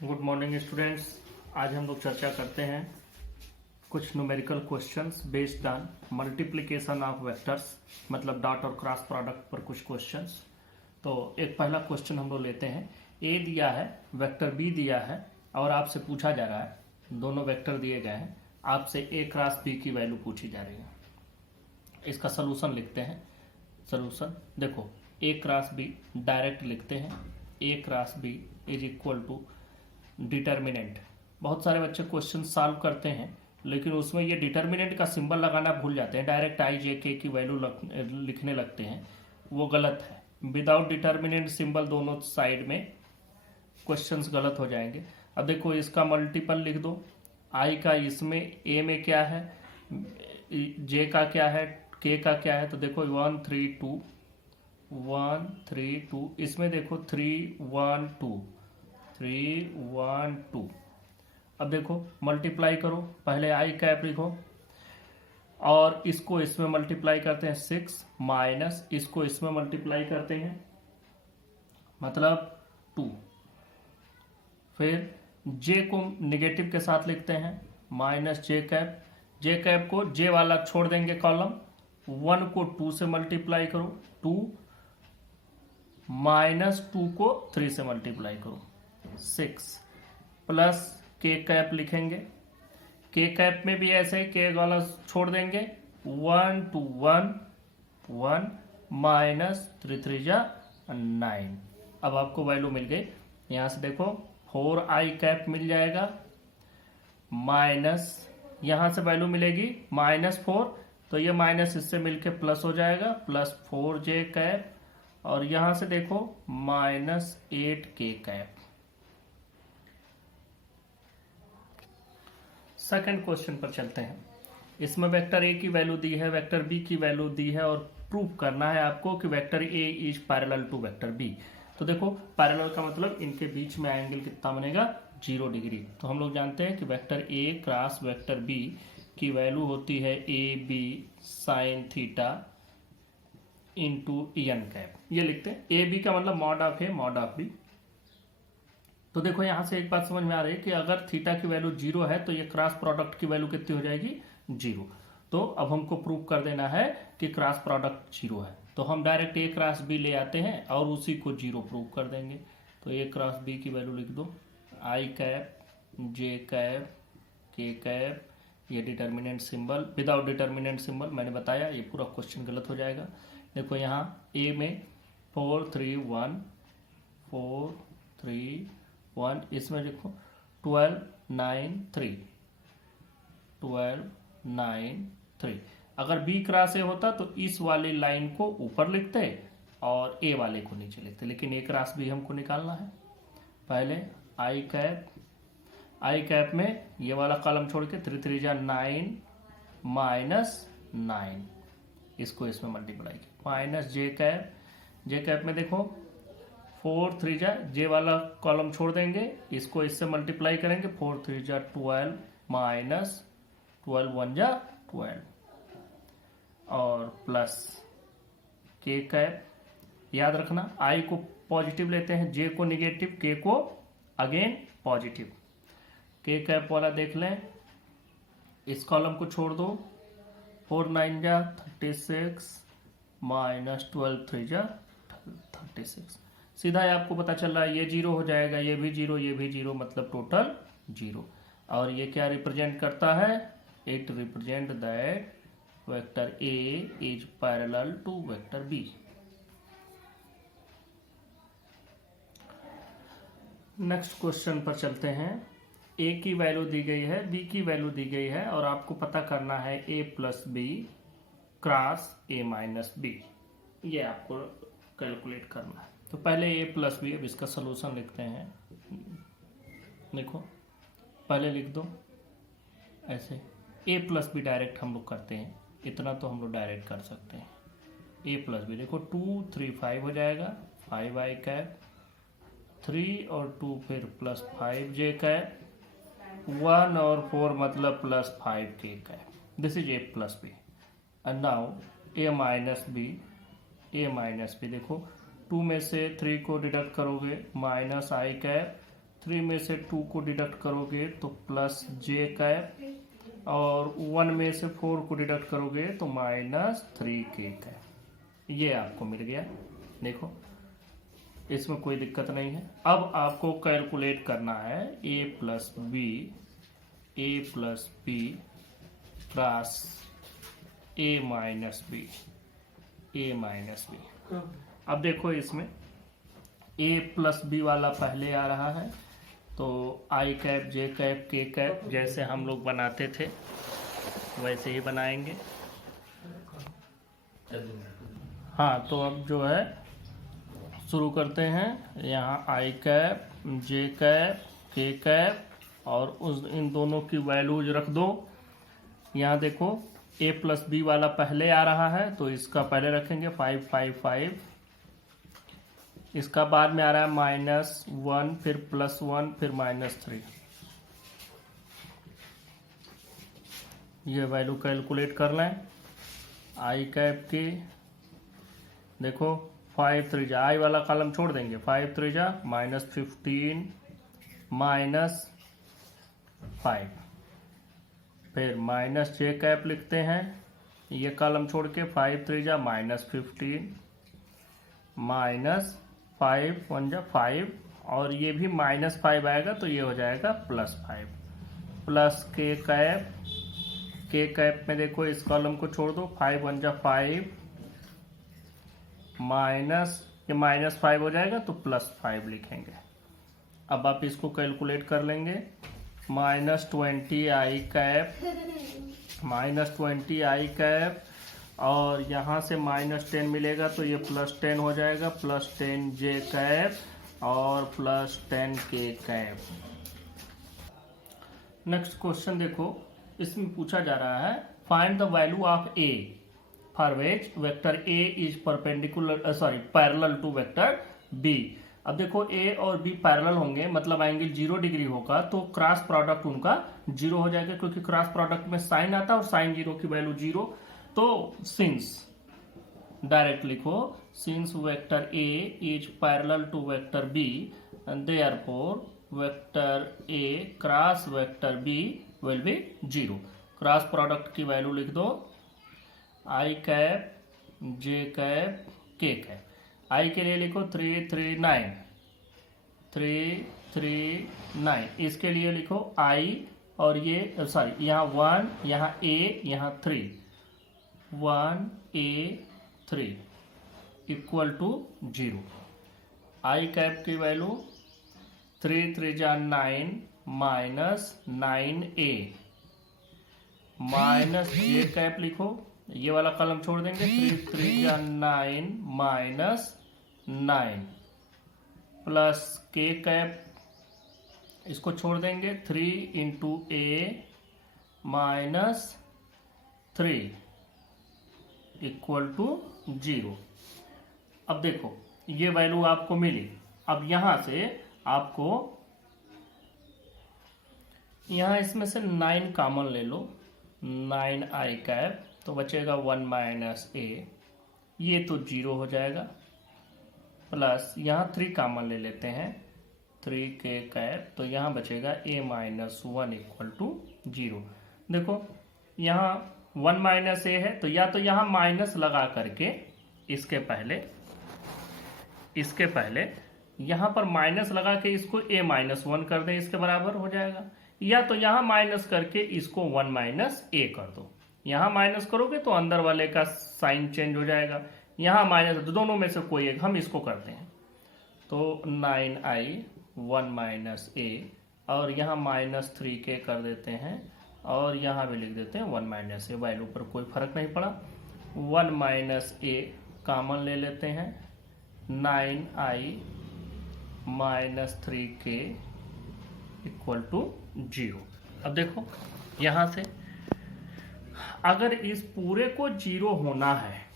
Good morning students. आज हम लोग चर्चा करते हैं कुछ numerical questions based on multiplication of vectors, मतलब डॉट और क्रॉस प्रोडक्ट पर कुछ क्वेश्चंस। तो एक पहला क्वेश्चन हम लोग लेते हैं। ए दिया है, वेक्टर बी दिया है और आपसे पूछा जा रहा है, दोनों वेक्टर दिए गए हैं, आपसे ए क्रॉस बी की वैल्यू पूछी जा रही है। इसका सोल्यूशन लिखते हैं। सोल्यूशन देखो, ए क्रॉस बी डायरेक्ट लिखते हैं। A cross B is equal to determinant. बहुत सारे बच्चे क्वेश्चन सॉल्व करते हैं लेकिन उसमें ये डिटर्मिनेंट का सिंबल लगाना भूल जाते हैं, डायरेक्ट आई जे के की वैल्यू लिखने लगते हैं, वो गलत है। विदाउट डिटर्मिनेंट सिंबल दोनों साइड में क्वेश्चंस गलत हो जाएंगे। अब देखो, इसका मल्टीपल लिख दो। आई का इसमें ए में क्या है, जे का क्या है, के का क्या है, तो देखो 1 3 2 1 3 2, इसमें देखो 3 1 2 3 1 2। अब देखो मल्टीप्लाई करो, पहले आई कैप लिखो और इसको इसमें मल्टीप्लाई करते हैं 6 माइनस इसको इसमें मल्टीप्लाई करते हैं मतलब 2। फिर जे को निगेटिव के साथ लिखते हैं माइनस जे कैप। जे कैप को जे वाला छोड़ देंगे कॉलम, 1 को 2 से मल्टीप्लाई करो 2 माइनस 2 को 3 से मल्टीप्लाई करो 6 प्लस के कैप लिखेंगे। के कैप में भी ऐसे के वाला छोड़ देंगे 1 2 1 1 माइनस 3 3 जा 9। अब आपको वैल्यू मिल गई। यहां से देखो 4 आई कैप मिल जाएगा माइनस, यहां से वैल्यू मिलेगी -4, तो ये माइनस इससे मिलके प्लस हो जाएगा प्लस 4 जे कैप, और यहां से देखो -8 के कैप। सेकंड क्वेश्चन पर चलते हैं। इसमें वेक्टर ए की वैल्यू दी है, वेक्टर बी की वैल्यू दी है और प्रूव करना है आपको कि vector A is parallel to vector B. तो देखो, पैरेलल का मतलब इनके बीच में एंगल कितना बनेगा, 0 डिग्री। तो हम लोग जानते हैं कि vector A cross vector B की वैल्यू होती है A B sine theta into N cap. ये लिखते हैं, ए बी का मतलब mod of A mod of B. तो देखो यहां से एक बात समझ में आ रही है कि अगर थीटा की वैल्यू 0 है तो ये क्रॉस प्रोडक्ट की वैल्यू कितनी हो जाएगी, 0। तो अब हमको प्रूव कर देना है कि क्रॉस प्रोडक्ट 0 है, तो हम डायरेक्ट ए क्रॉस बी ले आते हैं और उसी को 0 प्रूव कर देंगे। तो ए क्रॉस बी की वैल्यू लिख दो, I cap J cap K cap, ये determinant symbol, without determinant symbol मैंने बताया, ये पूरा क्वेश्चन गलत हो जाएगा। देखो यहाँ ए में 4 3 1 4 3 1, इसमें देखो 12 9 3 12 9 3। अगर बी क्रॉस ए होता तो इस वाली लाइन को ऊपर लिखते और ए वाले को नीचे लिखते, लेकिन ए क्रॉस बी हमको निकालना है। पहले आई कैप में ये वाला कॉलम छोड़ के 3 3 जा 9 माइनस 9, इसको इसमें मल्टीप्लाई किया माइनस जे कैप में देखो 4 3 जा, जे वाला कॉलम छोड़ देंगे, इसको इससे मल्टीप्लाई करेंगे 4 3 जा 12 माइनस 12 1 जा 12 और प्लस के कैप। याद रखना, आई को पॉजिटिव लेते हैं, जे को निगेटिव, के को अगेन पॉजिटिव। के कैप वाला देख लें, इस कॉलम को छोड़ दो, 4 9 जा 36 माइनस 12 3 जा 36। सीधा ही आपको पता चल रहा है ये 0 हो जाएगा, ये भी 0 ये भी 0, मतलब टोटल 0। और ये क्या रिप्रेजेंट करता है, it represent that vector A is parallel to vector B. Next question पर चलते हैं। ए की वैल्यू दी गई है, बी की वैल्यू दी गई है और आपको पता करना है A plus B cross A minus B, ये आपको कैलकुलेट करना है। तो पहले ए प्लस बी, अब इसका सोल्यूशन लिखते हैं। देखो पहले लिख दो ऐसे, ए प्लस बी डायरेक्ट हम लोग करते हैं, इतना तो हम लोग डायरेक्ट कर सकते हैं। ए प्लस बी देखो 2 3 5 हो जाएगा, 5 आई कैप 3 और 2 फिर प्लस 5 जे कैप, 1 और 4 मतलब plus 5 K cap. This is A plus B. And now A minus B देखो 2 में से 3 को डिडक्ट करोगे माइनस आई कैप, 3 में से 2 को डिडक्ट करोगे तो प्लस जे कैप, और 1 में से 4 को डिडक्ट करोगे तो -3 के कैप। ये आपको मिल गया। देखो इसमें कोई दिक्कत नहीं है। अब आपको कैलकुलेट करना है a plus B cross a minus B. अब देखो इसमें a प्लस बी वाला पहले आ रहा है, तो आई cap J cap K cap जैसे हम लोग बनाते थे वैसे ही बनाएंगे। हाँ, तो अब जो है शुरू करते हैं। यहाँ आई cap J cap K cap और इन दोनों की वैल्यूज रख दो। यहाँ देखो a प्लस बी वाला पहले आ रहा है तो इसका पहले रखेंगे 5 5 5। इसका बाद में आ रहा है -1, फिर +1, फिर -3। ये वैल्यू कैलकुलेट कर लें आई कैप की। देखो 5 3 जा, आई वाला कॉलम छोड़ देंगे, 5 3 जा -15 -5, फिर माइनस जे कैप लिखते हैं, ये कॉलम छोड़ के 5 3 जा -15 -5 1 जा 5, और ये भी -5 आएगा तो ये हो जाएगा +5 प्लस के कैप में देखो इस कॉलम को छोड़ दो, 5 1 जा 5 माइनस ये -5 हो जाएगा तो +5 लिखेंगे। अब आप इसको कैलकुलेट कर लेंगे। -20 आई कैप और यहाँ से -10 मिलेगा तो ये +10 हो जाएगा, +10 जे कैप और +10 के कैप। नेक्स्ट क्वेश्चन देखो, इसमें पूछा जा रहा है find the value of A for which vector A is parallel to vector B. अब देखो a और b पैरेलल होंगे, मतलब एंगल 0 डिग्री होगा तो क्रॉस प्रोडक्ट उनका 0 हो जाएगा, क्योंकि क्रॉस प्रोडक्ट में साइन आता है और साइन 0 की वैल्यू 0। तो सिंस डायरेक्ट लिखो, since vector a is parallel to vector b therefore vector a cross vector b will be 0। Cross product की वैल्यू लिख दो, I cap J cap K cap. I के लिए लिखो 3 3 9 3 3 9। इसके लिए लिखो आई और ये यहाँ 1 यहाँ a यहाँ 3 1 a 3 equal to 0। I cap की वैल्यू 3 3 जा 9 -9a माइनस जे कैप लिखो, ये वाला कॉलम छोड़ देंगे, 3 3 जा 9 -9 प्लस के कैप इसको छोड़ देंगे, 3 इंटू a -3 इक्वल टू 0। अब देखो ये वैल्यू आपको मिली। अब यहां से आपको यहां इसमें से 9 कॉमन ले लो, 9 आई कैप तो बचेगा 1 - a, ये तो 0 हो जाएगा, प्लस यहाँ 3 कॉमन ले लेते हैं, 3 के कैप तो यहाँ बचेगा a -1 इक्वल टू 0। देखो यहाँ 1 - a है तो या तो यहाँ माइनस लगा करके इसके पहले यहाँ पर माइनस लगा के इसको a -1 कर दें, इसके बराबर हो जाएगा, या तो यहाँ माइनस करके इसको 1 - a कर दो। यहाँ माइनस करोगे तो अंदर वाले का साइन चेंज हो जाएगा, यहाँ माइनस, तो दोनों में से कोई एक हम इसको करते हैं। तो 9i 1 - a और यहाँ -3 के कर देते हैं और यहाँ भी लिख देते हैं 1 - a। वैल्यू पर कोई फर्क नहीं पड़ा। 1 - a कॉमन ले लेते हैं, 9i -3 के इक्वल टू 0। अब देखो यहाँ से अगर इस पूरे को 0 होना है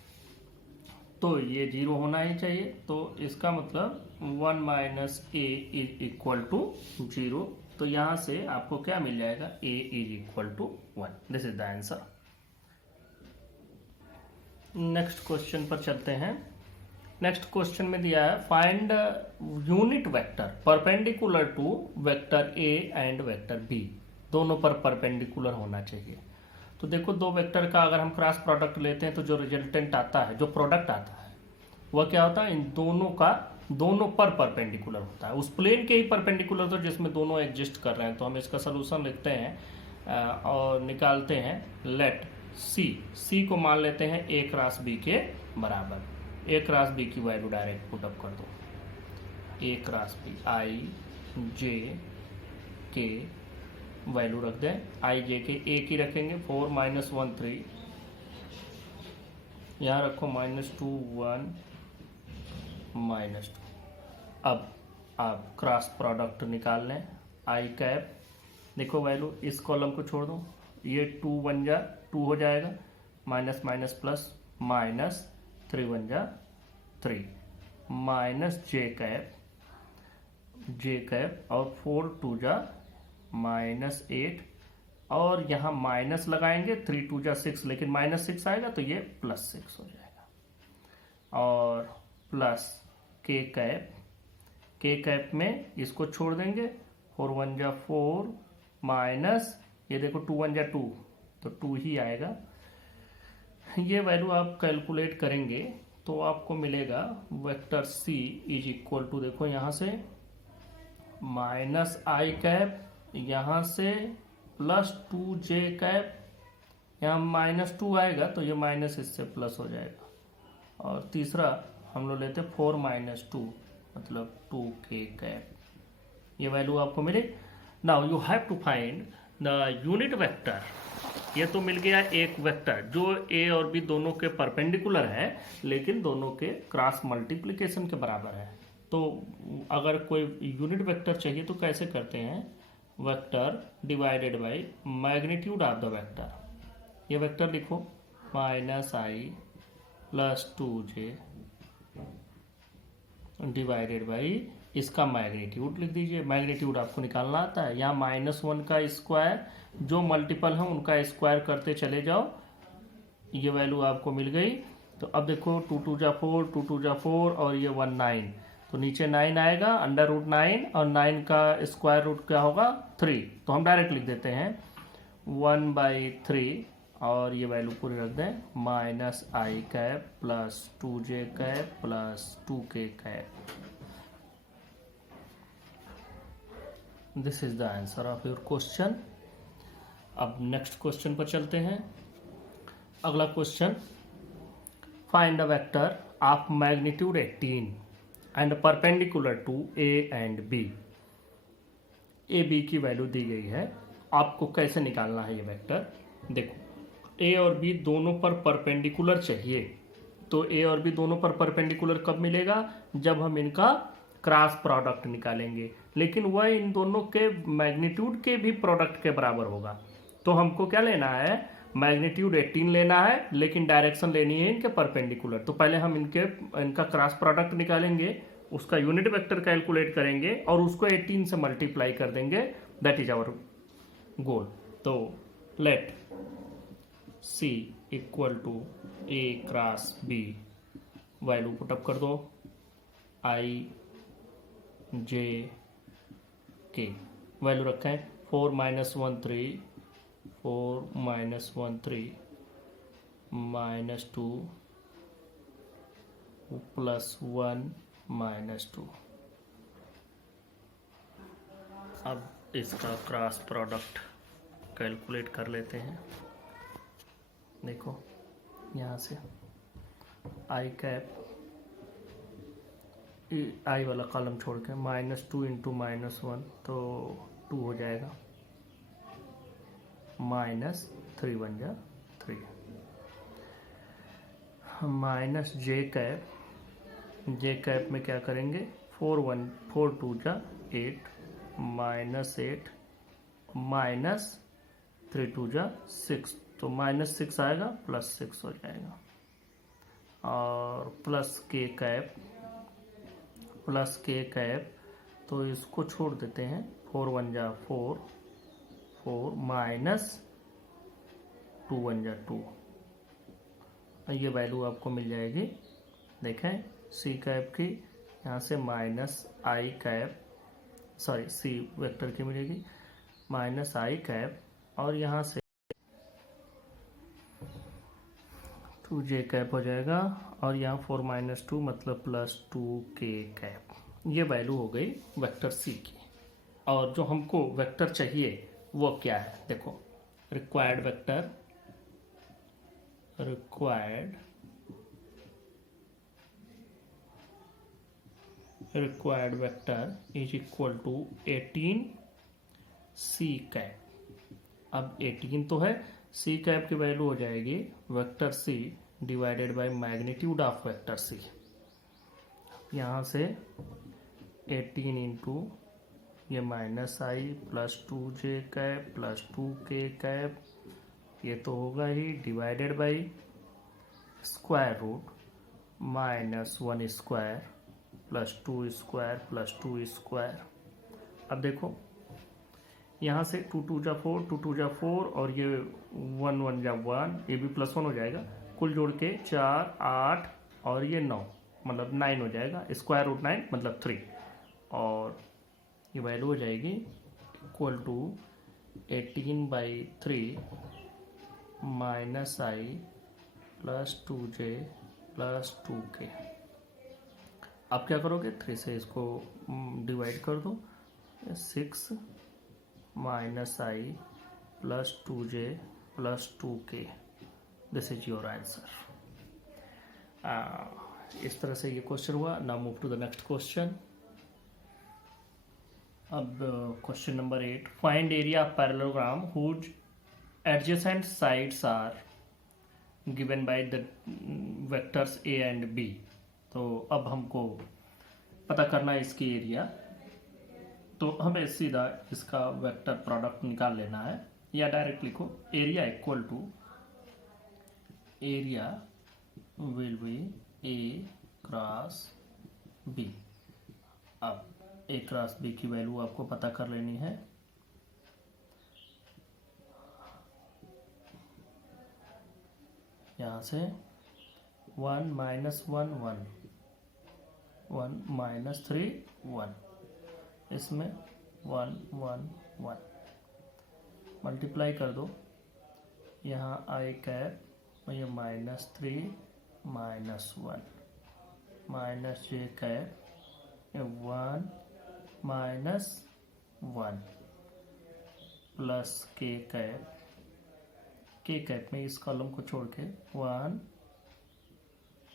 तो ये 0 होना ही चाहिए, तो इसका मतलब 1 - a इक्वल टू 0। तो यहाँ से आपको क्या मिल जाएगा, a is equal to 1। This is the answer. Next question पर चलते हैं। नेक्स्ट क्वेश्चन में दिया है find unit vector perpendicular to vector A and vector B, दोनों पर परपेंडिकुलर होना चाहिए। तो देखो दो वेक्टर का अगर हम क्रॉस प्रोडक्ट लेते हैं तो जो रिजल्टेंट आता है, जो प्रोडक्ट आता है, वह क्या होता है, इन दोनों का दोनों पर परपेंडिकुलर होता है, उस प्लेन के ही परपेंडिकुलर तो जिसमें दोनों एग्जिस्ट कर रहे हैं। तो हम इसका सोल्यूशन लिखते हैं और निकालते हैं। लेट सी को मान लेते हैं ए क्रॉस बी के बराबर। ए क्रॉस बी की वैल्यू डायरेक्ट पुटअप कर दो। ए क्रॉस बी आई जे के वैल्यू रख दें, आई जे के ए की रखेंगे 4 - 1 3, यहाँ रखो -2 1 -2। अब आप क्रॉस प्रोडक्ट निकाल लें। आई कैप देखो वैल्यू, इस कॉलम को छोड़ दो, ये 2 1 जा 2 हो जाएगा, माइनस माइनस प्लस माइनस 3 1 जा 3 माइनस जे कैप और 4 2 जा -8 और यहाँ माइनस लगाएंगे, 3 2 जा 6, लेकिन -6 आएगा तो ये +6 हो जाएगा। और प्लस के कैप में इसको छोड़ देंगे, 4 1 जा 4 माइनस ये देखो 2 1 जा 2 तो 2 ही आएगा। ये वैल्यू आप कैलकुलेट करेंगे तो आपको मिलेगा vector C is equal to, देखो यहाँ से माइनस आई कैप, यहाँ से +2 जे कैप, यहाँ -2 आएगा तो ये माइनस इससे प्लस हो जाएगा। और तीसरा हम लोग लेते 4 - 2 मतलब 2 के कैप। ये वैल्यू आपको मिले। Now you have to find the unit vector. ये तो मिल गया एक वेक्टर जो ए और बी दोनों के परपेंडिकुलर है, लेकिन दोनों के क्रॉस मल्टीप्लिकेशन के बराबर है। तो अगर कोई यूनिट वेक्टर चाहिए तो कैसे करते हैं, vector divided by magnitude of the vector. ये वेक्टर लिखो -i + 2j डिवाइडेड बाई इसका मैग्नीट्यूड लिख दीजिए। मैग्नीट्यूड आपको निकालना आता है, यहाँ -1 का स्क्वायर, जो मल्टीपल है उनका स्क्वायर करते चले जाओ, ये वैल्यू आपको मिल गई। तो अब देखो 2 2 जा 4 2 2 जा 4 और ये 1 9, तो नीचे 9 आएगा, √9 और 9 का स्क्वायर रूट क्या होगा 3, तो हम डायरेक्ट लिख देते हैं 1/3 और ये वैल्यू पूरी रख दें, -i cap + 2j cap + 2k cap. This is the answer of your question. अब नेक्स्ट क्वेश्चन पर चलते हैं। अगला question, find a vector of magnitude 18 and perpendicular to A and B. A B की वैल्यू दी गई है, आपको कैसे निकालना है ये वेक्टर। देखो ए और बी दोनों पर परपेंडिकुलर चाहिए, तो ए और बी दोनों पर परपेंडिकुलर कब मिलेगा, जब हम इनका क्रॉस प्रोडक्ट निकालेंगे, लेकिन वह इन दोनों के मैग्नीट्यूड के भी प्रोडक्ट के बराबर होगा। तो हमको क्या लेना है, मैग्नीट्यूड 18 लेना है, लेकिन डायरेक्शन लेनी है इनके परपेंडिकुलर। तो पहले हम इनका क्रॉस प्रोडक्ट निकालेंगे, उसका यूनिट वेक्टर कैलकुलेट करेंगे और उसको 18 से मल्टीप्लाई कर देंगे, दैट इज आवर गोल। तो let C equal to A cross B, value put up कर दो, आई जे के वैल्यू रखें 4 - 1 3 4 - 1 3 -2 +1 -2। अब इसका क्रॉस प्रोडक्ट कैलकुलेट कर लेते हैं। देखो यहाँ से आई कैप, आई वाला कॉलम छोड़ के -2 × -1 तो 2 हो जाएगा, -3 1 जा 3 माइनस जे कैप में क्या करेंगे, 4 2 जा 8 -8 -3 2 जा 6, तो -6 आएगा, +6 हो जाएगा। और प्लस के कैप तो इसको छोड़ देते हैं, 4 1 जा 4 4 -2 1 जा 2, ये वैल्यू आपको मिल जाएगी। देखें सी कैप की, यहाँ से माइनस आई कैप, सॉरी सी वेक्टर की मिलेगी माइनस आई कैप, और यहाँ से 2j कैप हो जाएगा, और यहाँ 4 - 2 मतलब +2k कैप। ये वैल्यू हो गई वेक्टर सी की। और जो हमको वेक्टर चाहिए वो क्या है, देखो required vector, required vector is equal to 18 C cap. अब 18 तो है, सी कैप की वैल्यू हो जाएगी vector C divided by magnitude of vector C. यहाँ से 18 इंटू ये minus I plus 2j cap plus 2k cap, ये तो होगा ही, divided by square root -1 square plus 2 square plus 2 square. अब देखो यहाँ से 2 2 जा 4, 2 2 जा 4, और ये 1 1 जा 1, ये भी +1 हो जाएगा, कुल जोड़ के 4 8 और ये 9 मतलब 9 हो जाएगा, स्क्वायर रूट 9 मतलब 3, और ये वैल्यू हो जाएगी equal to 18/3 minus I plus 2j plus 2k। अब क्या करोगे, 3 से इसको डिवाइड कर दो, 6 minus I plus 2j plus 2k, this is your answer. इस तरह से ये क्वेश्चन हुआ। Now move to the next question. अब question number 8, find area of parallelogram whose adjacent sides are given by the vectors a and b। तो अब हमको पता करना है इसकी एरिया, तो हमें सीधा इसका वेक्टर प्रोडक्ट निकाल लेना है, या डायरेक्ट लिखो area equal to, area will be a cross b। अब a क्रॉस b की वैल्यू आपको पता कर लेनी है। यहाँ से 1 - 1 1 1 - 3 1, इसमें 1 1 1 मल्टीप्लाई कर दो, यहाँ आई कैप, ये -3 -1 minus j cap, 1 -1 plus k cap, k cap में इस कॉलम को छोड़ के 1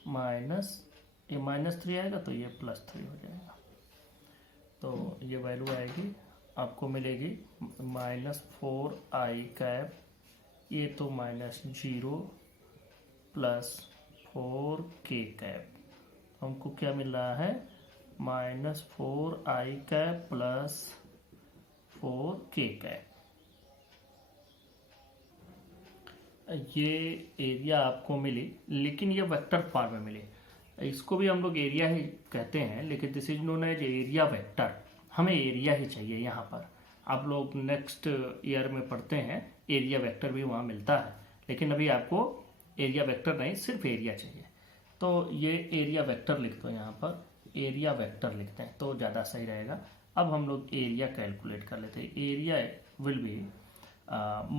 माइनस, ये -3 आएगा तो ये +3 हो जाएगा, तो ये वैल्यू आएगी आपको मिलेगी -4i कैप, ये तो -0 प्लस 4k कैप। हमको क्या मिल रहा है, -4i cap plus 4k cap. ये एरिया आपको मिली, लेकिन ये वेक्टर फॉर्म में मिली। इसको भी हम लोग एरिया ही कहते हैं, लेकिन this is known as area vector. हमें एरिया ही चाहिए यहाँ पर। आप लोग नेक्स्ट ईयर में पढ़ते हैं एरिया वेक्टर भी वहाँ मिलता है, लेकिन अभी आपको एरिया वेक्टर नहीं, सिर्फ एरिया चाहिए। तो ये एरिया वेक्टर लिख दो, यहाँ पर एरिया वेक्टर लिखते हैं तो ज़्यादा सही रहेगा। अब हम लोग एरिया कैलकुलेट कर लेते हैं। Area will B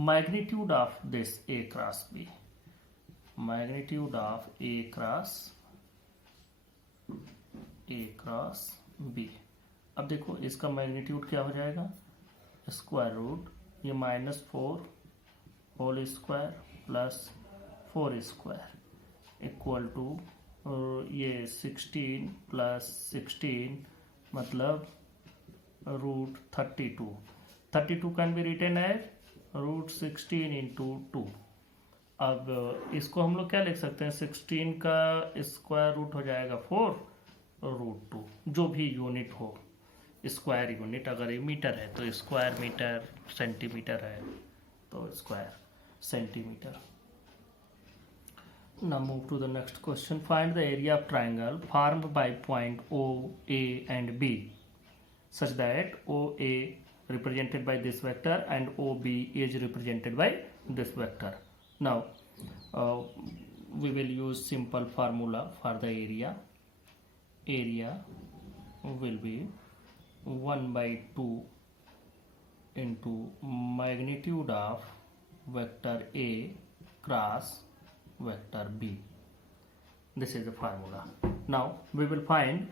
magnitude of this a cross b, magnitude of a cross b। अब देखो इसका मैग्नीट्यूड क्या हो जाएगा, स्क्वायर रूट ये -4 whole square plus 4 square equal to ये 16 प्लस 16 मतलब √32। 32 कैन बी रिटन एज √16 × 2। अब इसको हम लोग क्या लिख सकते हैं, 16 का स्क्वायर रूट हो जाएगा 4 √2, जो भी यूनिट हो, स्क्वायर यूनिट। अगर ये मीटर है तो स्क्वायर मीटर, सेंटीमीटर है तो square centimetre. Now move to the next question. Find the area of triangle formed by point O, A and B such that OA represented by this vector and OB is represented by this vector. Now we will use simple formula for the area. area will be 1/2 into magnitude of vector A cross vector B. This is the formula. Now we will find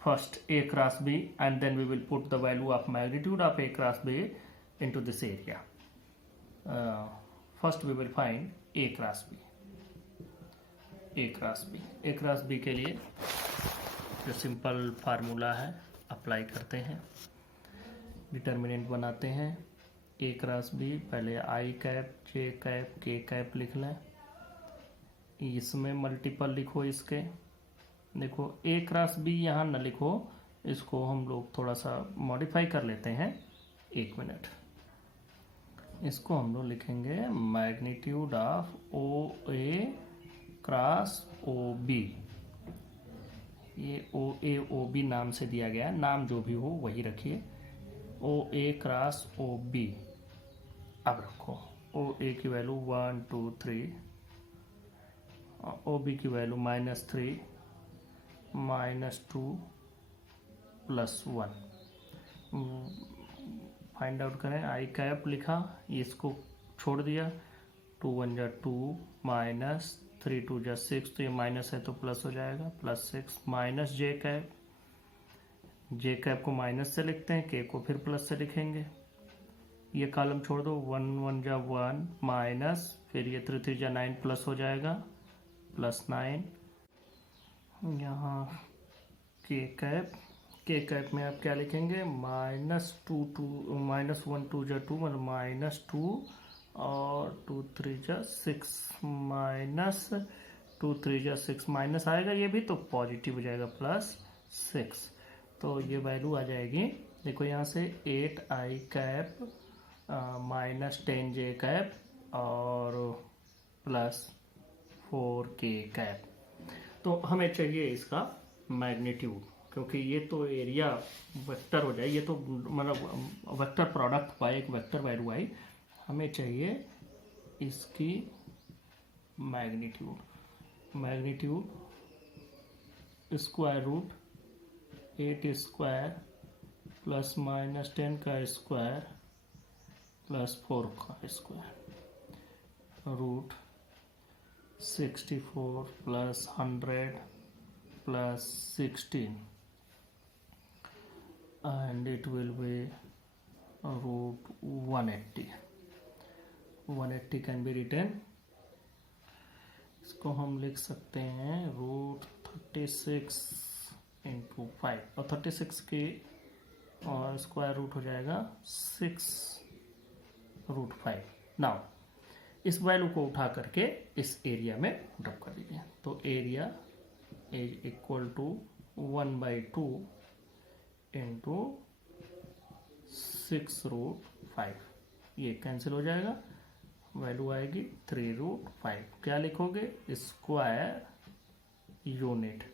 first A cross B, and then we will put the value of magnitude of A cross B into this area. First we will find A cross B. A cross B. A cross B के लिए जो simple formula है apply करते हैं, determinant बनाते हैं. A cross B, पहले I cap, J cap, K cap लिख लें. इसमें मल्टीपल लिखो इसके. देखो A क्रॉस B यहाँ न लिखो, इसको हम लोग थोड़ा सा मॉडिफाई कर लेते हैं. 1 मिनट. इसको हम लोग लिखेंगे magnitude of OA cross OB. ये OA OB नाम से दिया गया है, नाम जो भी हो वही रखिए. OA cross OB. अब रखो OA की वैल्यू 1 2 3, OB की वैल्यू -3 -2 +1. फाइंड आउट करें. I कैप लिखा, इसको छोड़ दिया. 2 1 जा 2 -3 2 जा 6, तो ये माइनस है तो प्लस हो जाएगा. +6 minus J cap. J cap को माइनस से लिखते हैं, K को फिर प्लस से लिखेंगे. ये कॉलम छोड़ दो. 1 1 जा 1 माइनस, फिर ये 3 3 जा 9 प्लस हो जाएगा. +9. यहाँ K कैप. K कैप में आप क्या लिखेंगे? -2 2 -1 2 जा 2 मतलब -2 और 2 3 जा 6 -2 3 जा 6 माइनस आएगा ये भी, तो पॉजिटिव हो जाएगा +6. तो ये वैल्यू आ जाएगी. देखो यहाँ से 8I कैप -10 J कैप और +4K कैप. तो हमें चाहिए इसका मैग्नीट्यूड, क्योंकि ये तो एरिया वेक्टर हो जाए, ये तो मतलब वेक्टर प्रोडक्ट हुआ, एक वेक्टर वैल्यू आई. हमें चाहिए इसकी मैग्नीट्यूड. स्क्वायर रूट 8 स्क्वायर +-10 का स्क्वायर +4 का square root 64 +100 +16 and it will be root 180. 180 can be written. इसको हम लिख सकते हैं √36 × 5, और 36 के स्क्वायर रूट हो जाएगा 6√5. नाउ इस वैल्यू को उठा करके इस एरिया में ड्रॉप कर दीजिए. तो एरिया इज इक्वल टू 1/2 × 6√5. ये कैंसिल हो जाएगा, वैल्यू आएगी 3√5. क्या लिखोगे? Square unit.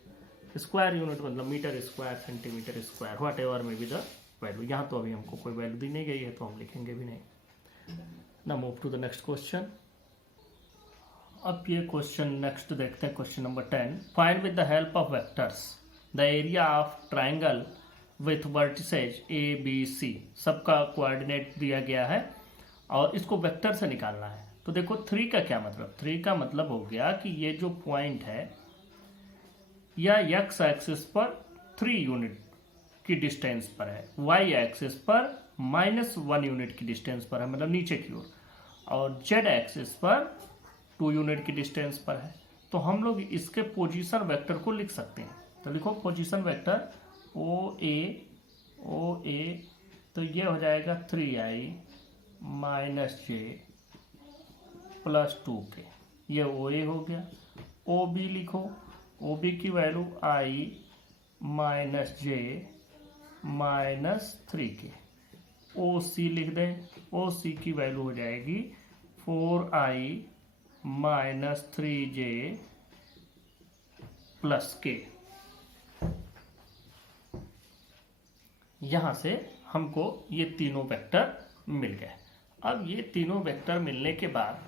स्क्वायर यूनिट मतलब metre square, centimetre square, whatever में भी द वैल्यू. यहाँ तो अभी हमको कोई वैल्यू दी नहीं गई है तो हम लिखेंगे भी नहीं. Now move to the next question. अब ये क्वेश्चन नेक्स्ट देखते हैं. Question number 10. Find with the help of vectors the area of triangle with vertices ABC. सबका कोऑर्डिनेट दिया गया है और इसको वेक्टर से निकालना है. तो देखो 3 का क्या मतलब? 3 का मतलब हो गया कि ये जो पॉइंट है या x एक्सिस पर 3 यूनिट की डिस्टेंस पर है, y एक्सिस पर -1 यूनिट की डिस्टेंस पर है, मतलब नीचे की ओर, और z एक्सिस पर 2 यूनिट की डिस्टेंस पर है. तो हम लोग इसके पोजीशन वेक्टर को लिख सकते हैं. तो लिखो पोजीशन वेक्टर OA. तो ये हो जाएगा 3I -J +2K. ये OA हो गया. OB लिखो. OB की value I -J -3K. OC लिख दें. OC की वैल्यू हो जाएगी 4I -3J +K. यहाँ से हमको ये तीनों वेक्टर मिल गए. अब ये तीनों वेक्टर मिलने के बाद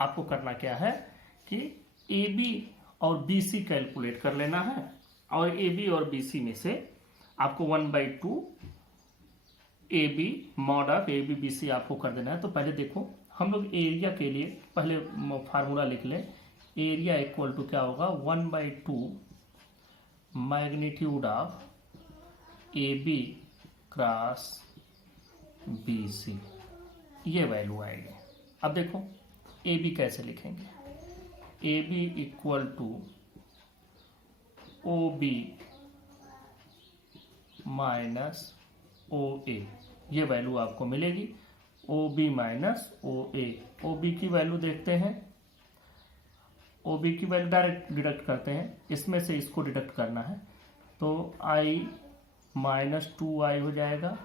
आपको करना क्या है कि AB और बी सी कैलकुलेट कर लेना है, और ए बी और बी सी में से आपको 1/2 A B mod of A B B C आपको कर देना है। तो पहले देखो हम लोग एरिया के लिए पहले फार्मूला लिख लें। एरिया इक्वल टू क्या होगा, 1/2 magnitude of A B cross B C, ये वैल्यू आएगी। अब देखो ए बी कैसे लिखेंगे, A B equal to O B minus O A, ये वैल्यू आपको मिलेगी। O B minus O A, O B की वैल्यू देखते हैं, ओ बी की वैल्यू डायरेक्ट डिडक्ट करते हैं, इसमें से इसको डिडक्ट करना है तो i -2i हो जाएगा।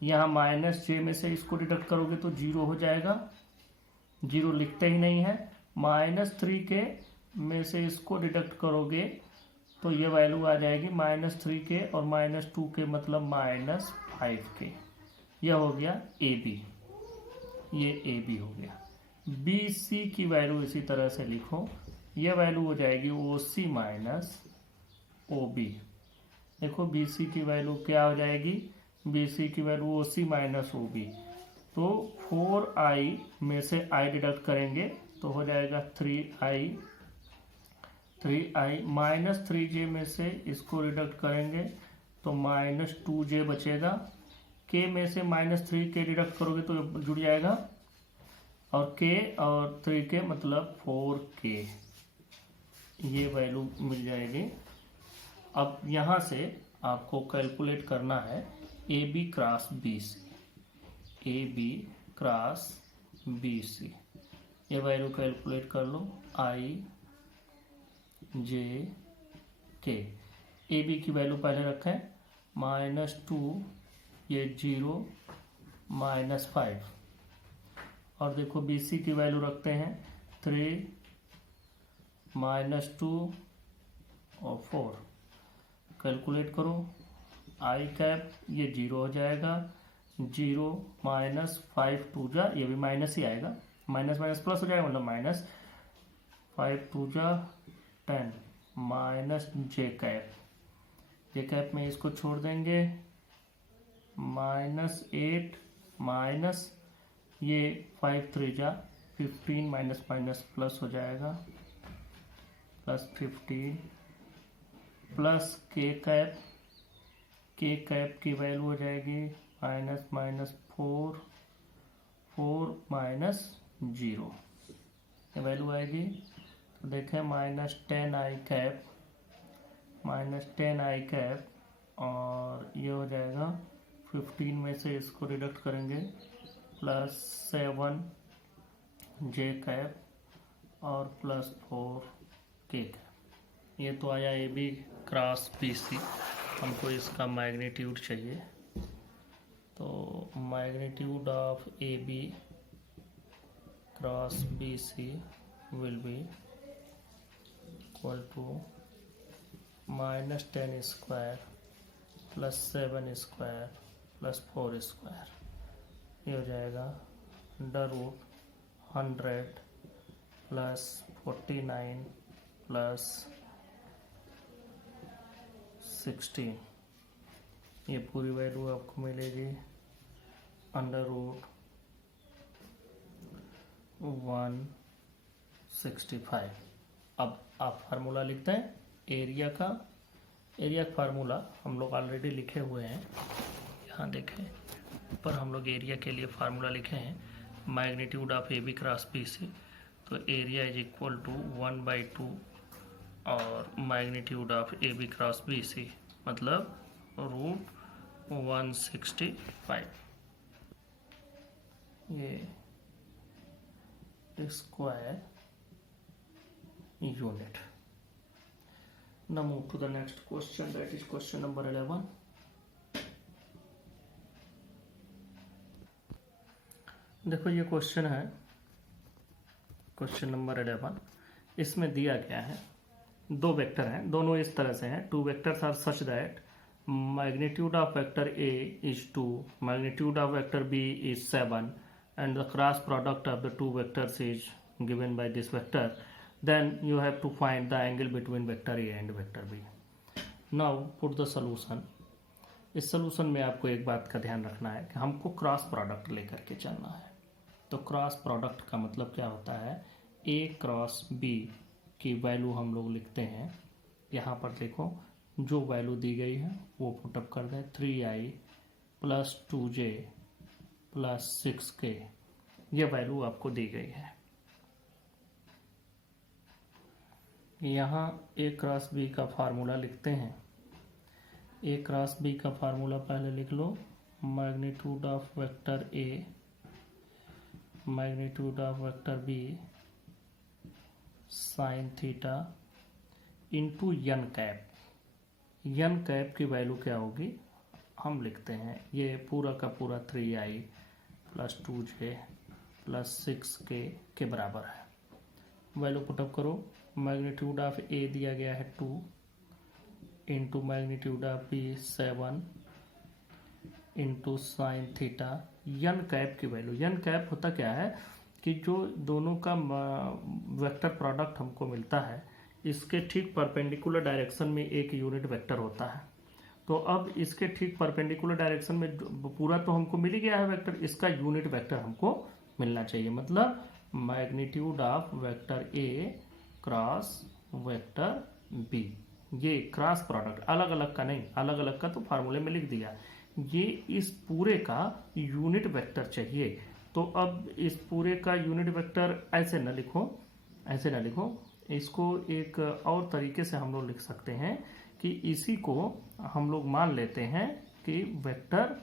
यहाँ माइनस जे में से इसको डिडक्ट करोगे तो 0 हो जाएगा, 0 लिखते ही नहीं है। -3 के में से इसको डिडक्ट करोगे तो ये वैल्यू आ जाएगी -3 के और -2 के मतलब -5 के। यह हो गया ए बी, ये ए बी हो गया। बी सी की वैल्यू इसी तरह से लिखो, यह वैल्यू हो जाएगी ओ सी माइनस ओ बी। देखो बी सी की वैल्यू क्या हो जाएगी, बी सी की वैल्यू ओ सी माइनस ओ बी। तो 4i में से i डिडक्ट करेंगे तो हो जाएगा 3i, -3j में से इसको डिडक्ट करेंगे तो -2j बचेगा। k में से -3 के डिडक्ट करोगे तो जुड़ जाएगा, और k और 3 के मतलब 4k, ये वैल्यू मिल जाएगी। अब यहाँ से आपको कैलकुलेट करना है A B cross B C, A B cross B C, ये वैल्यू कैलकुलेट कर लो, i j k। A B की वैल्यू पहले रखें, -2, ये 0, -5, और देखो बी सी की वैल्यू रखते हैं 3, -2 और 4। कैलकुलेट करो, आई कैप ये 0 हो जाएगा, 0 -5 2 जा, ये भी माइनस ही आएगा, माइनस माइनस प्लस हो जाएगा मतलब -5 2 जा 10, माइनस जे कैप, जे कैप में इसको छोड़ देंगे, -8 माइनस ये 5 3 जा 15, माइनस माइनस प्लस हो जाएगा, +15 प्लस के कैप, के कैप की वैल्यू हो जाएगी -4 -0, ये वैल्यू आएगी। तो देखें -10i कैप, -10i कैप, और ये हो जाएगा 15 में से इसको डिडक्ट करेंगे +7 जे कैप और +4 के कैप। ये तो आया A B cross B C. हमको इसका मैग्नीट्यूड चाहिए, तो magnitude of A B cross B C will be equal to -10 square +7 square +4 square, ये हो जाएगा √100 +49 +16, ये पूरी वैल्यू आपको मिलेगी √165। अब आप फार्मूला लिखते हैं एरिया का। एरिया का फार्मूला हम लोग ऑलरेडी लिखे हुए हैं, यहाँ देखें ऊपर हम लोग एरिया के लिए फार्मूला लिखे हैं, magnitude of A B cross B C. तो एरिया इज इक्वल टू 1/2 और magnitude of A B cross B C मतलब √165, ये square unit. Now move to the next question, that is question number 11. देखो ये question है, question number 11। इसमें दिया गया है दो वेक्टर हैं, दोनों इस तरह से हैं। 2 vectors are such that magnitude of vector A is 2, magnitude of vector B is 7 and the cross product of the 2 vectors is given by this vector. then you have to find the angle between vector A and vector B. Now put the solution. इस solution में आपको एक बात का ध्यान रखना है कि हमको क्रॉस प्रोडक्ट लेकर के चलना है। तो क्रॉस प्रोडक्ट का मतलब क्या होता है, A क्रॉस B की वैल्यू हम लोग लिखते हैं। यहाँ पर देखो जो वैल्यू दी गई है वो पुटअप कर दें, 3i plus 2j plus 6k, ये वैल्यू आपको दी गई है। यहाँ A क्रॉस B का फार्मूला लिखते हैं। A क्रॉस B का फार्मूला पहले लिख लो, magnitude of vector A magnitude of vector B sine theta into N cap. N cap की वैल्यू क्या होगी हम लिखते हैं, ये पूरा का पूरा 3i plus 2j plus 6k के बराबर है। वैल्यू पुटअप करो, मैग्नीट्यूड ऑफ A दिया गया है 2 into magnitude of B 7 into sine theta. N cap की वैल्यू, यन कैप होता क्या है कि जो दोनों का वेक्टर प्रोडक्ट हमको मिलता है इसके ठीक परपेंडिकुलर डायरेक्शन में एक यूनिट वेक्टर होता है। तो अब इसके ठीक परपेंडिकुलर डायरेक्शन में पूरा तो हमको मिल ही गया है वेक्टर, इसका यूनिट वेक्टर हमको मिलना चाहिए। मतलब magnitude of vector A cross vector B, ये क्रॉस प्रोडक्ट अलग अलग का नहीं, अलग अलग का तो फार्मूले में लिख दिया, ये इस पूरे का यूनिट वेक्टर चाहिए। तो अब इस पूरे का यूनिट वेक्टर ऐसे न लिखो, ऐसे न लिखो, इसको एक और तरीके से हम लोग लिख सकते हैं कि इसी को हम लोग मान लेते हैं कि वेक्टर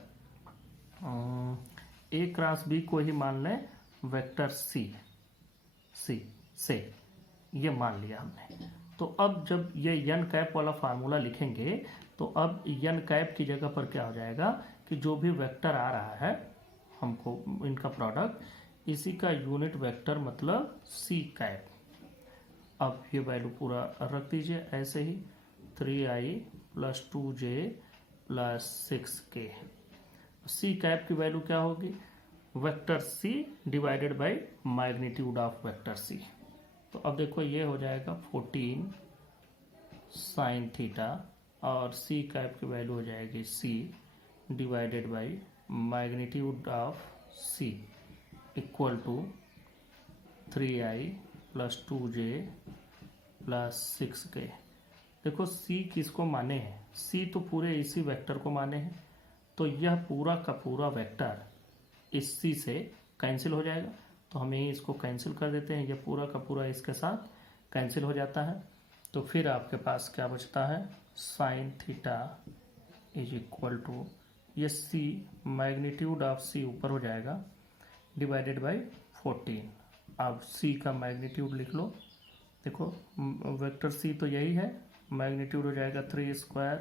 A क्रॉस B को ही मान लें वेक्टर C से, ये मान लिया हमने। तो अब जब ये यन कैप वाला फार्मूला लिखेंगे तो अब यन कैप की जगह पर क्या हो जाएगा कि जो भी वेक्टर आ रहा है हमको इनका प्रोडक्ट, इसी का यूनिट वेक्टर मतलब C कैप। अब ये वैल्यू पूरा रख दीजिए ऐसे ही, 3i plus 2j plus 6k। C cap की वैल्यू क्या होगी, vector C divided by magnitude of vector C। तो अब देखो ये हो जाएगा 14 साइन थीटा और C कैप की वैल्यू हो जाएगी C divided by magnitude of C equal to 3i plus 2j plus 6k। देखो C किसको माने हैं, C तो पूरे इसी वेक्टर को माने हैं, तो यह पूरा का पूरा वेक्टर इस C से कैंसिल हो जाएगा। तो हम यही इसको कैंसिल कर देते हैं, यह पूरा का पूरा इसके साथ कैंसिल हो जाता है। तो फिर आपके पास क्या बचता है, sine theta is equal to ये C मैग्नीट्यूड ऑफ C ऊपर हो जाएगा डिवाइडेड बाय 14। अब C का मैग्नीट्यूड लिख लो, देखो वेक्टर C तो यही है, मैग्नीट्यूड हो जाएगा 3 square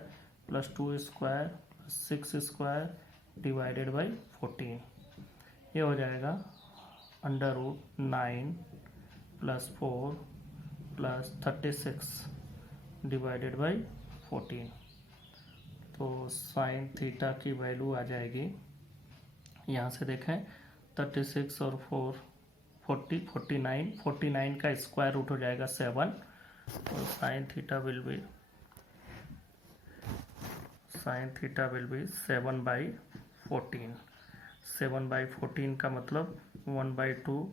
plus 2 square plus 6 square divided by 14। ये हो जाएगा under root 9 plus 4 plus 36 divided by 14। तो साइन थीटा की वैल्यू आ जाएगी, यहाँ से देखें 36 और 4 40 49 का स्क्वायर रूट हो जाएगा 7 और साइन थीटा विल बी 7/14। 7/14 का मतलब 1/2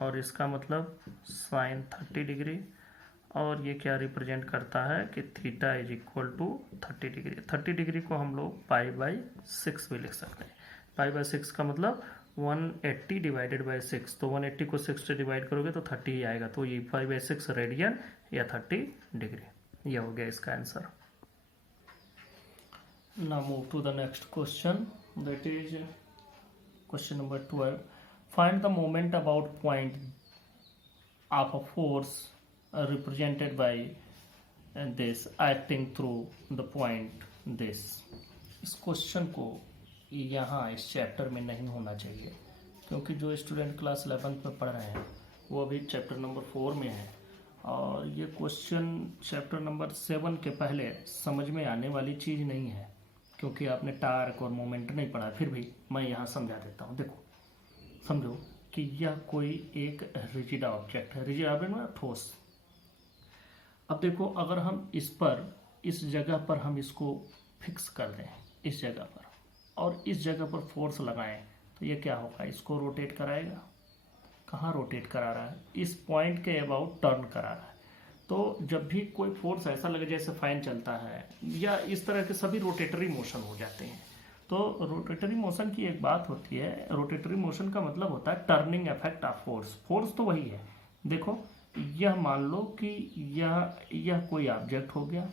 और इसका मतलब साइन 30 डिग्री, और ये क्या रिप्रेजेंट करता है कि theta is equal to 30 degree. 30 degree को हम लोग π/6 भी लिख सकते हैं। π/6 का मतलब 180 डिवाइडेड बाई 6, तो 180 को 6 से डिवाइड करोगे तो 30 ही आएगा, तो ये 5/6 रेडियन या 30 डिग्री, ये हो गया इसका answer. Now move to the next question, that is question number 12. Find the moment about point of a force represented by this acting through the point this. इस क्वेश्चन को यहाँ इस चैप्टर में नहीं होना चाहिए, क्योंकि जो स्टूडेंट क्लास 11th में पढ़ रहे हैं वो अभी चैप्टर नंबर 4 में है, और ये क्वेश्चन चैप्टर नंबर 7 के पहले समझ में आने वाली चीज़ नहीं है, क्योंकि आपने टार्क और मोमेंट नहीं पढ़ा। फिर भी मैं यहाँ समझा देता हूँ। देखो समझो कि यह कोई एक रिजिड ऑब्जेक्ट है, रिजिड ऑब्जेक्ट में ठोस, अब देखो अगर हम इस जगह पर हम इसको फिक्स कर दें इस जगह पर और इस जगह पर फोर्स लगाएं तो ये क्या होगा, इसको रोटेट कराएगा। कहाँ रोटेट करा रहा है, इस पॉइंट के अबाउट टर्न करा रहा है। तो जब भी कोई फोर्स ऐसा लगे जैसे फैन चलता है या इस तरह के सभी रोटेटरी मोशन हो जाते हैं। तो रोटेटरी मोशन की एक बात होती है, रोटेटरी मोशन का मतलब होता है turning effect of force. Force तो वही है, देखो यह मान लो कि यह कोई ऑब्जेक्ट हो गया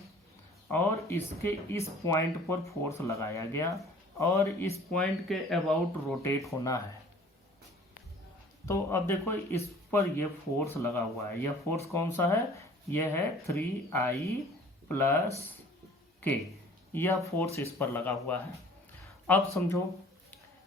और इसके इस पॉइंट पर फोर्स लगाया गया और इस पॉइंट के अबाउट रोटेट होना है। तो अब देखो इस पर यह फोर्स लगा हुआ है, यह फोर्स कौन सा है, यह है 3I प्लस K, यह फोर्स इस पर लगा हुआ है। अब समझो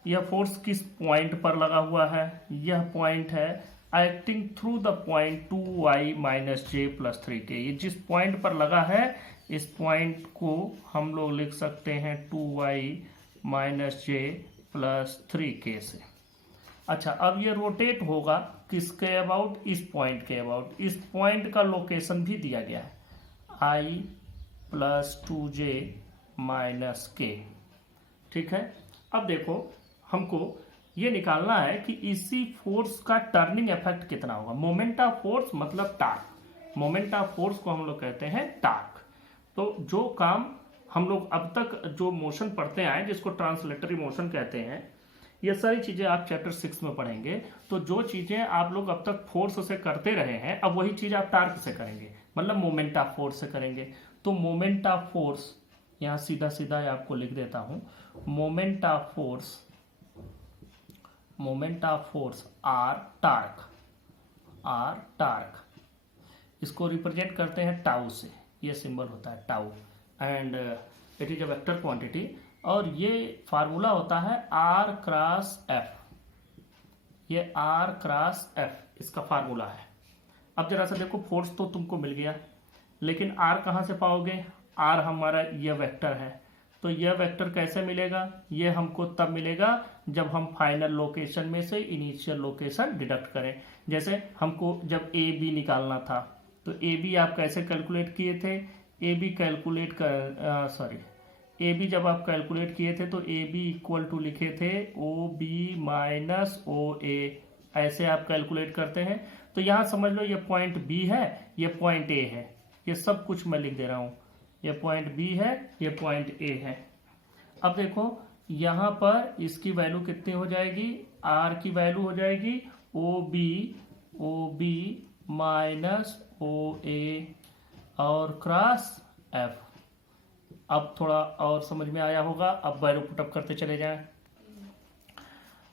यह फोर्स किस पॉइंट पर लगा हुआ है, यह पॉइंट है acting through the point 2I minus J plus 3K। ये जिस पॉइंट पर लगा है इस पॉइंट को हम लोग लिख सकते हैं 2I माइनस जे प्लस 3K से। अच्छा, अब ये रोटेट होगा किसके अबाउट, इस पॉइंट के अबाउट। इस पॉइंट का लोकेशन भी दिया गया है I plus 2J minus K, ठीक है। अब देखो हमको ये निकालना है कि इसी फोर्स का टर्निंग इफेक्ट कितना होगा। मोमेंट ऑफ फोर्स मतलब टार्क, मोमेंट ऑफ फोर्स को हम लोग कहते हैं टार्क। तो जो काम हम लोग अब तक जो मोशन पढ़ते आए जिसको ट्रांसलेटरी मोशन कहते हैं, ये सारी चीजें आप चैप्टर 6 में पढ़ेंगे। तो जो चीजें आप लोग अब तक फोर्स से करते रहे हैं अब वही चीज आप टार्क से करेंगे, मतलब मोमेंट ऑफ फोर्स से करेंगे। तो मोमेंट ऑफ फोर्स यहाँ सीधा सीधा आपको लिख देता हूं, moment of force or torque, इसको रिप्रेजेंट करते हैं टाउ से, ये सिंबल होता है tau and it is a vector quantity. और ये फार्मूला होता है R क्रॉस F, ये R क्रॉस F इसका फार्मूला है। अब जरा सा देखो फोर्स तो तुमको मिल गया, लेकिन R कहाँ से पाओगे, R हमारा ये वेक्टर है। तो यह वेक्टर कैसे मिलेगा, ये हमको तब मिलेगा जब हम फाइनल लोकेशन में से इनिशियल लोकेशन डिडक्ट करें। जैसे हमको जब ए बी निकालना था तो ए बी आप कैसे कैलकुलेट किए थे, ए बी जब आप कैलकुलेट किए थे तो ए बी इक्वल टू लिखे थे ओ बी माइनस ओ ए, ऐसे आप कैलकुलेट करते हैं। तो यहाँ समझ लो ये पॉइंट बी है, ये पॉइंट ए है, ये सब कुछ मैं लिख दे रहा हूँ, ये पॉइंट बी है, ये पॉइंट ए है। अब देखो यहाँ पर इसकी वैल्यू कितनी हो जाएगी, आर की वैल्यू हो जाएगी ओ बी माइनस ओ ए और क्रॉस एफ। अब थोड़ा और समझ में आया होगा, अब वैल्यू पुटअप करते चले जाएं।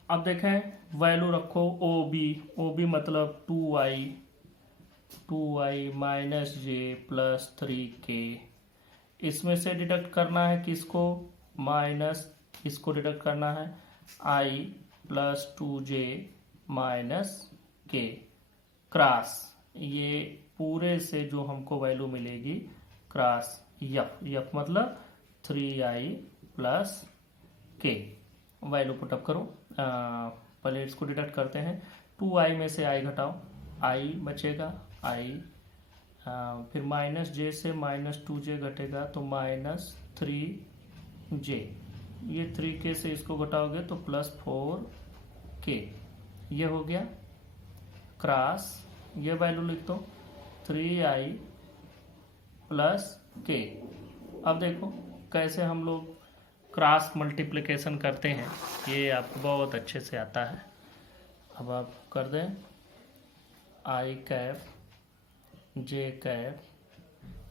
अब देखें वैल्यू रखो ओ बी मतलब 2I माइनस जे प्लस 3K, इसमें से डिडक्ट करना है किसको, माइनस, इसको डिडक्ट करना है I plus 2J minus K cross, ये पूरे से जो हमको वैल्यू मिलेगी क्रॉस यफ मतलब 3I plus K। Value put up करो, पहले इसको डिडक्ट करते हैं। 2I में से I घटाओ, I बचेगा I, फिर माइनस जे से माइनस 2J घटेगा तो माइनस 3J, ये 3K से इसको घटाओगे तो प्लस 4K, ये हो गया क्रॉस, ये वैल्यू लिख दो 3I प्लस K। अब देखो कैसे हम लोग क्रॉस मल्टीप्लिकेशन करते हैं, ये आपको बहुत अच्छे से आता है। अब आप कर दें I cap J cap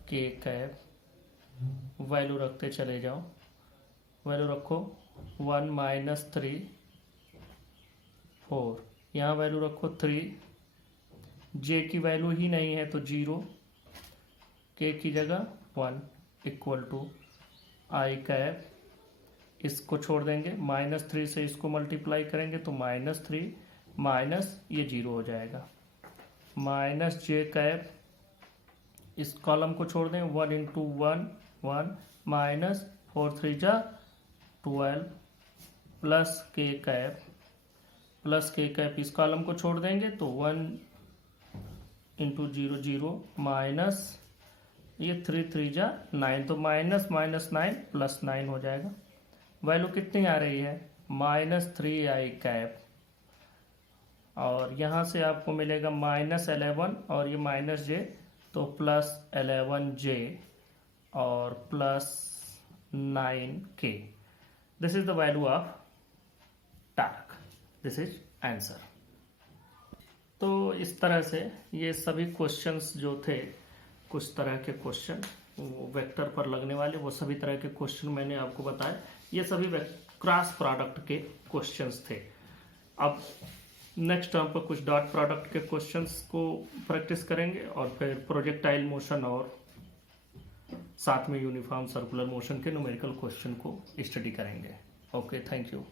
K cap, value रखते चले जाओ, वैल्यू रखो 1 माइनस 3 4, यहाँ वैल्यू रखो 3, J की वैल्यू ही नहीं है तो 0, K की जगह 1 इक्वल टू I कैप, इसको छोड़ देंगे, माइनस 3 से इसको मल्टीप्लाई करेंगे तो माइनस 3 माइनस ये 0 हो जाएगा, माइनस J कैप, इस कॉलम को छोड़ दें 1 इंटू 1 माइनस 4 3 जा 12 प्लस K कैप, इस कॉलम को छोड़ देंगे तो 1 इंटू 0 0 माइनस ये 3 3 जा 9, तो माइनस माइनस 9 प्लस 9 हो जाएगा। वैल्यू कितनी आ रही है, -3i कैप, और यहाँ से आपको मिलेगा -11 और ये -j, तो +11j और +9k। This is the value of torque, this is answer. तो इस तरह से ये सभी क्वेश्चंस जो थे, कुछ तरह के क्वेश्चन वेक्टर पर लगने वाले, वो सभी तरह के क्वेश्चन मैंने आपको बताए। ये सभी क्रॉस प्रोडक्ट के क्वेश्चंस थे। अब नेक्स्ट टर्म पर कुछ डॉट प्रोडक्ट के क्वेश्चंस को प्रैक्टिस करेंगे और फिर प्रोजेक्टाइल मोशन और साथ में यूनिफॉर्म सर्कुलर मोशन के न्यूमेरिकल क्वेश्चन को स्टडी करेंगे। Okay, thank you.